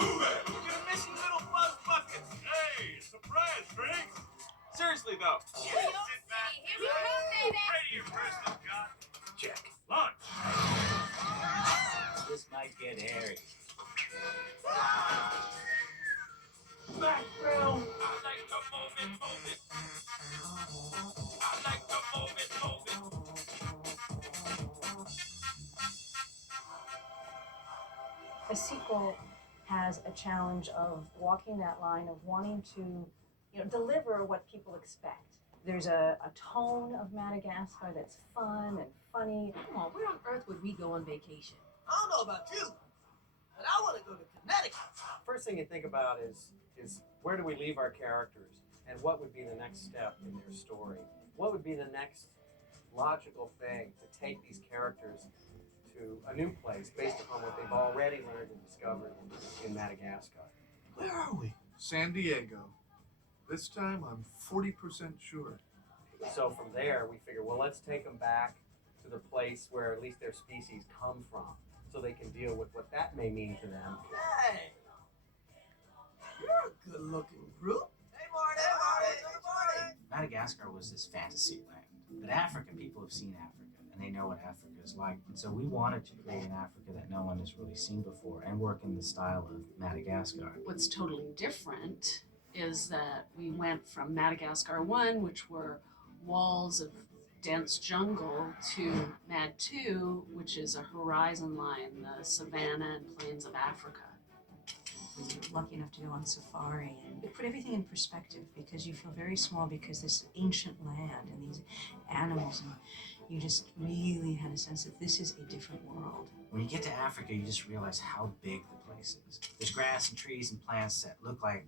Move it! You're missing little buzz buckets! Hey, surprise drinks! Seriously, though. New York City, here we come, baby! Ready your Preston, Scott. Check. Lunch. This might get hairy. Background. I like to move it, move it. I like to move it, move it. A sequel has a challenge of walking that line of wanting to, deliver what people expect. There's a tone of Madagascar that's fun and funny. Come on, where on earth would we go on vacation? I don't know about you, but I want to go to Connecticut. First thing you think about is where do we leave our characters, and what would be the next step in their story? What would be the next logical thing to take these characters to a new place based upon what they've already learned and discovered in Madagascar? Where are we? San Diego. This time I'm 40% sure. So from there, we figure, well, let's take them back to the place where at least their species come from, so they can deal with what that may mean to them. Hey, you're a good-looking group. Hey, Marty, Marty. Madagascar was this fantasy land, but African people have seen Africa, and they know what Africa is like. And so we wanted to create an Africa that no one has really seen before and work in the style of Madagascar. What's totally different is that we went from Madagascar 1, which were walls of dense jungle, to Mad 2, which is a horizon line, the savanna and plains of Africa. We were lucky enough to go on safari, and it put everything in perspective because you feel very small because this ancient land and these animals, and you just really had a sense that this is a different world. When you get to Africa, you just realize how big the place is. There's grass and trees and plants that look like,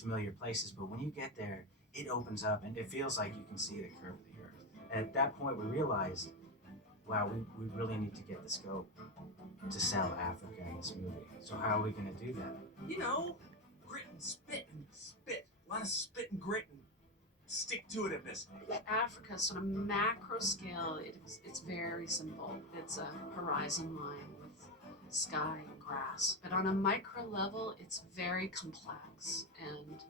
familiar places, but when you get there, it opens up and it feels like you can see the curve of the earth. At that point, we realized, wow, we really need to get the scope to sell Africa in this movie. So how are we going to do that? You know, grit and spit and spit. A lot of spit and grit and stick to it in this. Africa, sort of macro scale, it's very simple. It's a horizon line with sky and grass. But on a micro level, it's very complex and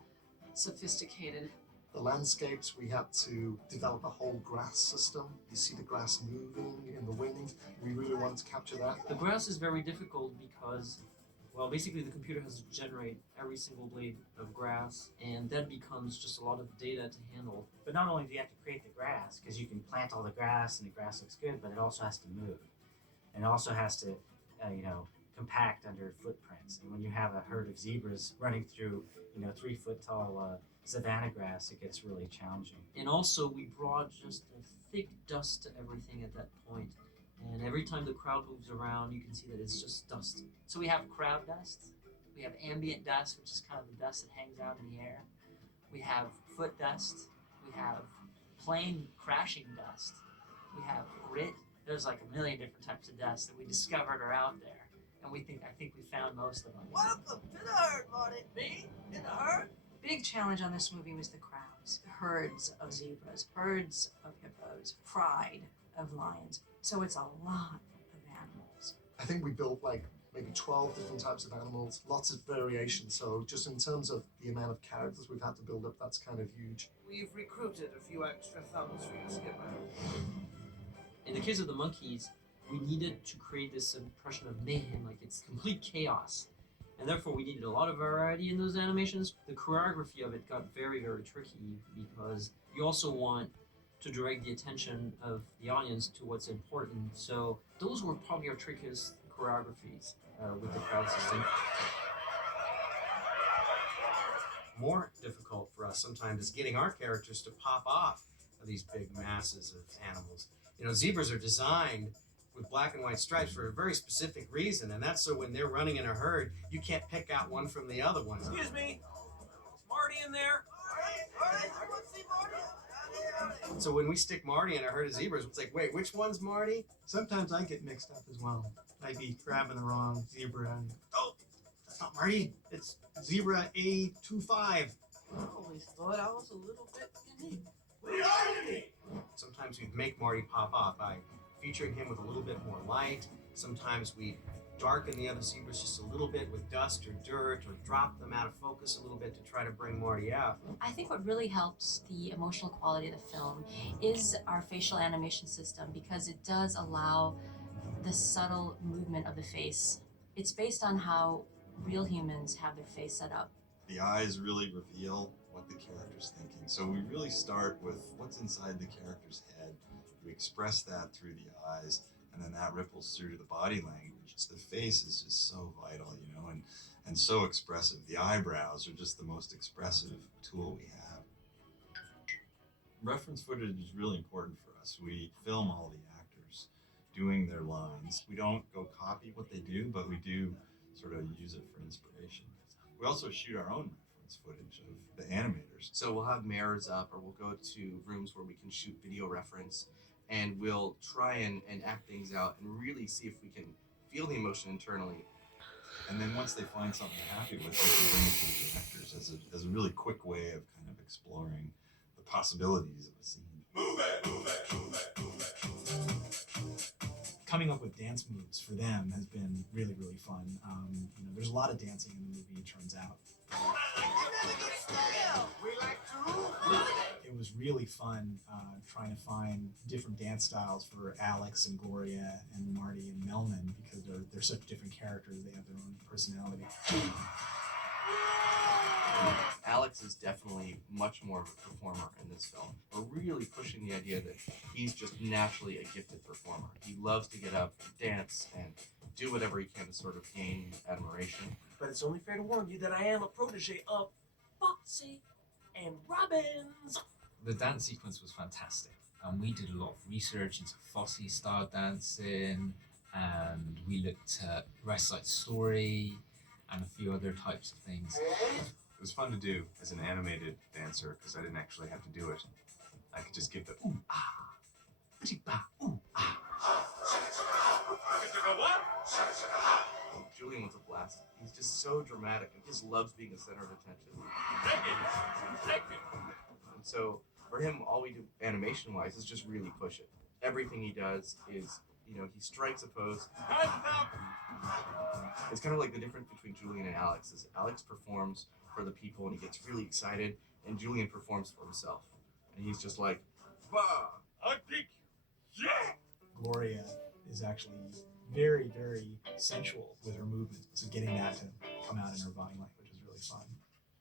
sophisticated. The landscapes, we had to develop a whole grass system. You see the grass moving in the wind. We really wanted to capture that. The grass is very difficult because, well, basically the computer has to generate every single blade of grass, and that becomes just a lot of data to handle. But not only do you have to create the grass, because you can plant all the grass and the grass looks good, but it also has to move. And it also has to, compact under footprints. And when you have a herd of zebras running through, 3-foot tall savanna grass, it gets really challenging. And also we brought just a thick dust to everything at that point. And every time the crowd moves around, you can see that it's just dust. So we have crowd dust, we have ambient dust, which is kind of the dust that hangs out in the air. We have foot dust, we have plane crashing dust, we have grit. There's like a million different types of dust that we discovered are out there. And I think we found most of them. Welcome to the herd, Marty. Me in the herd? Big challenge on this movie was the crowds. Herds of zebras, herds of hippos, pride of lions. So it's a lot of animals. I think we built maybe 12 different types of animals, lots of variation. So just in terms of the amount of characters we've had to build up, that's kind of huge. We've recruited a few extra thumbs for you, Skipper. In the case of the monkeys, we needed to create this impression of mayhem, like it's complete chaos. And therefore we needed a lot of variety in those animations. The choreography of it got very, very tricky because you also want to direct the attention of the audience to what's important. So those were probably our trickiest choreographies with the crowd system. More difficult for us sometimes is getting our characters to pop off of these big masses of animals. Zebras are designed with black and white stripes for a very specific reason, and that's so when they're running in a herd, you can't pick out one from the other one. Excuse me, is Marty in there? Marty, I want to see Marty. So when we stick Marty in a herd of zebras, it's like, wait, which one's Marty? Sometimes I get mixed up as well. I'd be grabbing the wrong zebra and, oh, that's not Marty, it's zebra A25. I always thought I was a little bit unique. We are unique. Sometimes we make Marty pop off by featuring him with a little bit more light. Sometimes we darken the other zebras just a little bit with dust or dirt, or drop them out of focus a little bit to try to bring Marty out. I think what really helps the emotional quality of the film is our facial animation system, because it does allow the subtle movement of the face. It's based on how real humans have their face set up. The eyes really reveal what the character's thinking. So we really start with what's inside the character's head. We express that through the eyes, and then that ripples through to the body language. The face is just so vital, you know, and so expressive. The eyebrows are just the most expressive tool we have. Reference footage is really important for us. We film all the actors doing their lines. We don't go copy what they do, but we do sort of use it for inspiration. We also shoot our own reference footage of the animators. So we'll have mirrors up, or we'll go to rooms where we can shoot video reference, and we'll try and act things out and really see if we can feel the emotion internally. And then once they find something they're happy with, they can bring it to the directors as a really quick way of kind of exploring the possibilities of a scene. Move it, move it, move it, move it. Coming up with dance moves for them has been really, really fun. There's a lot of dancing in the movie, it turns out. It was really fun trying to find different dance styles for Alex and Gloria and Marty and Melman, because they're such different characters. They have their own personality. Alex is definitely much more of a performer in this film. We're really pushing the idea that he's just naturally a gifted performer. He loves to get up and dance and do whatever he can to sort of gain admiration. But it's only fair to warn you that I am a protege of Foxy and Robbins. The dance sequence was fantastic. We did a lot of research into Fosse style dancing, and we looked at West Side Story and a few other types of things. It was fun to do as an animated dancer because I didn't actually have to do it. I could just give the ooh ah, ba ooh ah. Julian was a blast. He's just so dramatic and just loves being the center of attention. And so for him, all we do animation-wise is just really push it. Everything he does is, he strikes a pose. It's kind of like the difference between Julian and Alex is Alex performs for the people and he gets really excited, and Julian performs for himself. And he's just like, bah, I think, yeah! Gloria is actually very, very sensual with her movements. So getting that to come out in her body language is really fun.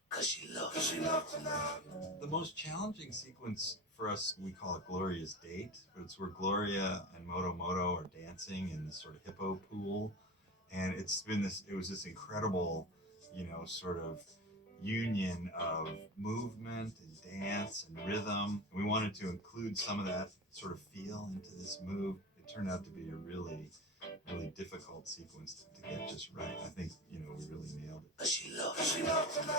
Cause she loves tonight. The most challenging sequence for us, we call it Gloria's date, but it's where Gloria and Moto are dancing in this sort of hippo pool. And it was this incredible, sort of union of movement and dance and rhythm. We wanted to include some of that sort of feel into this move. It turned out to be a really, really difficult sequence to get just right. I think, we really nailed it. She loves tonight.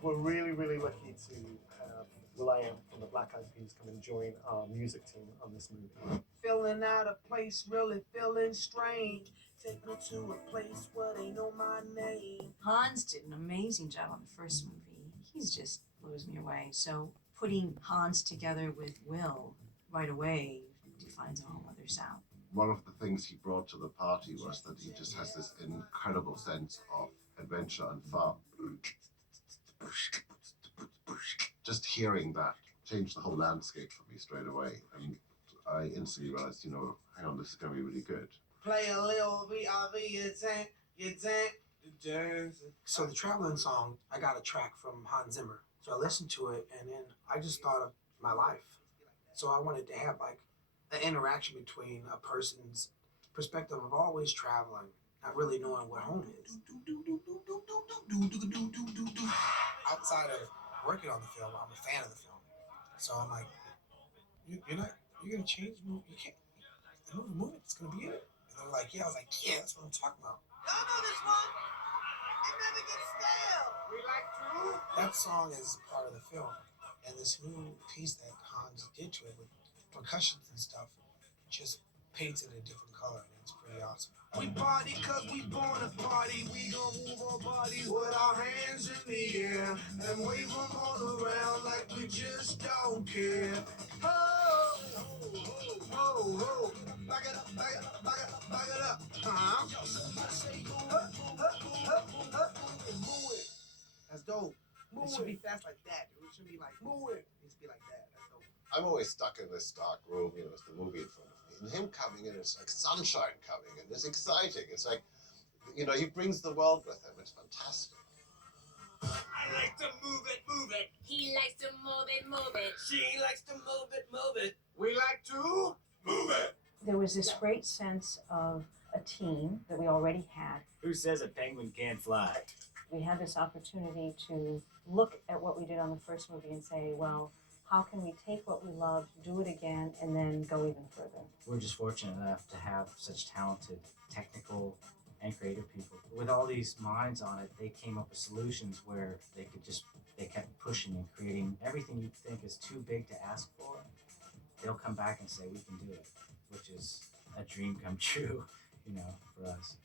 We're really, really lucky to have Will.i.am from the Black Eyed Peas come and join our music team on this movie. Feeling out of place, really feeling strange. Take me to a place where they know my name. Hans did an amazing job on the first movie. He's just blows me away. So putting Hans together with Will right away defines a whole other sound. One of the things he brought to the party was that he just has this incredible sense of adventure and fun. Just hearing that changed the whole landscape for me straight away. And I instantly realized, hang on, this is going to be really good. Play a little V.I.V. you dance. So the Traveling song, I got a track from Hans Zimmer. So I listened to it, and then I just thought of my life. So I wanted to have like an interaction between a person's perspective of always traveling, not really knowing what home is. Outside of working on the film, I'm a fan of the film. So I'm like, you're gonna change the movie? You can't. The movie, it's gonna be in it. And they're like, yeah. I was like, yeah, that's what I'm talking about. Y'all know this one? It never gets stale. We like to. That song is part of the film. And this new piece that Hans did to it with percussions and stuff just paints it a different color, and it's pretty awesome. We party cause we born to party. We gon' move our bodies with our hands in the air and wave them all around like we just don't care. Ho, ho, ho, ho. Back it up, back it up, back it up, back Back it up. That's dope. It should be fast like that, dude. It should be like, move it. It needs to be like that. That's dope. I'm always stuck in this dark room, you know, it's the movie in front of me. And him coming in, it's like sunshine coming in. It's exciting. It's like, you know, he brings the world with him. It's fantastic. I like to move it, move it. He likes to move it, move it. She likes to move it, move it. We like to move it. There was this great sense of a team that we already had. Who says a penguin can't fly? We had this opportunity to look at what we did on the first movie and say, well, how can we take what we loved, do it again, and then go even further? We're just fortunate enough to have such talented technical and creative people. With all these minds on it, they came up with solutions where they kept pushing and creating everything you think is too big to ask for. They'll come back and say, we can do it, which is a dream come true, you know, for us.